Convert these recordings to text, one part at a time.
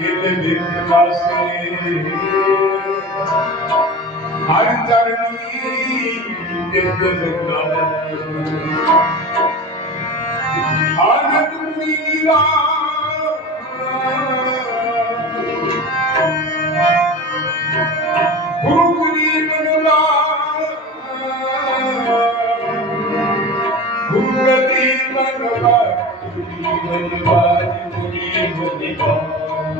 निर्विघ्न से हर चरणी जित आनंद मीरा गुरु गरीब नला गुरु गरीब नला गुरु गरीब नला हम संत की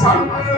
संत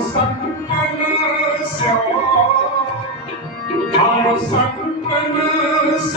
三分的小，他有三分的小，